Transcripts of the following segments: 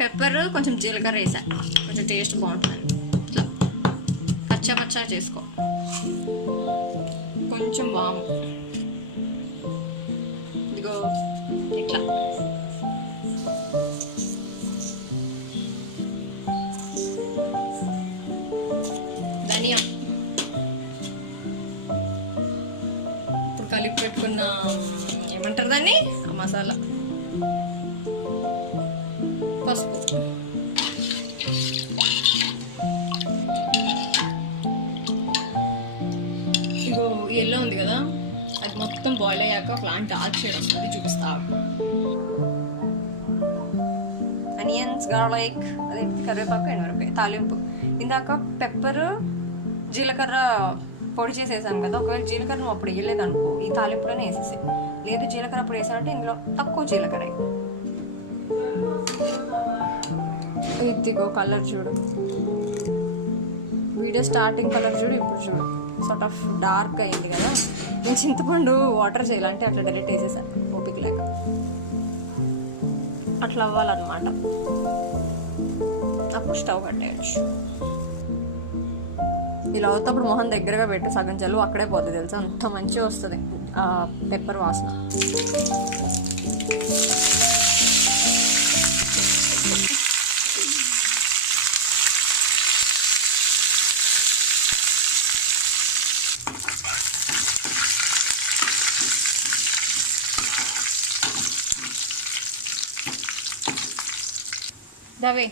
Pepper కొంచెం జీలకర్ర వేసా, కొంచెం టేస్ట్ బాగుంటుంది. ఇట్లా పచ్చా పచ్చా చేసుకో. కొంచెం వాము, ఇదిగో ఇట్లా. ధనియా, ఇప్పుడు కలిపి పెట్టుకున్న ఏమంటారు దాన్ని, మసాలా. పసుపు, ఇగో ఎల్లో ఉంది కదా, అది మొత్తం బాయిల్ అయ్యాక ప్లాంట్ డార్క్ షేడ్ వస్తుంది, చూపిస్తా. అనియన్స్, గార్లిక్, అదే కరివేపాకు, ఎండుమిరపకాయ తాలింపు. ఇందాక పెప్పర్ జీలకర్ర పొడి చేసేసాను కదా, ఒకవేళ జీలకర్ర నువ్వు అప్పుడు వేయలేదు అనుకో, ఈ తాలింపులోనే వేసేసాయి. లేదు జీలకర్ర అప్పుడు వేసానంటే ఇందులో తక్కువ జీలకర్ర. ఇదిగో కలర్ చూడు, వీడియో స్టార్టింగ్ కలర్ చూడు, ఇప్పుడు చూడు సార్ట్ ఆఫ్ డార్క్ అయింది కదా. నేను చింతపండు వాటర్ చేయాలంటే అట్లా డైరెక్ట్ వేసేసాను, ఓపిక లేక. అట్లా అవ్వాలన్నమాట, అప్పుడు స్టవ్ కట్టేయచ్చు. ఇలా అవుతప్పుడు మొహం దగ్గరగా పెట్టు, సగం జలుబు అక్కడే పోతుంది తెలుసా, అంత మంచిగా వస్తుంది ఆ పెప్పర్ వాసన. దవే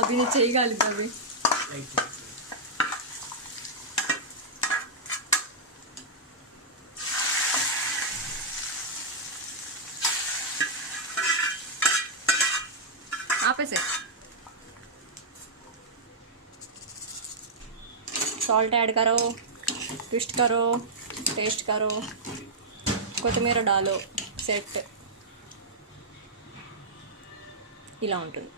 అవి నేను చేయగలి దవే. ఆపేసే. सॉल्ट ऐड करो, ट्विस्ट करो, टेस्ट करो, కొత్తిమీర डालो, సెట్. ఇలా ఉంటుంది.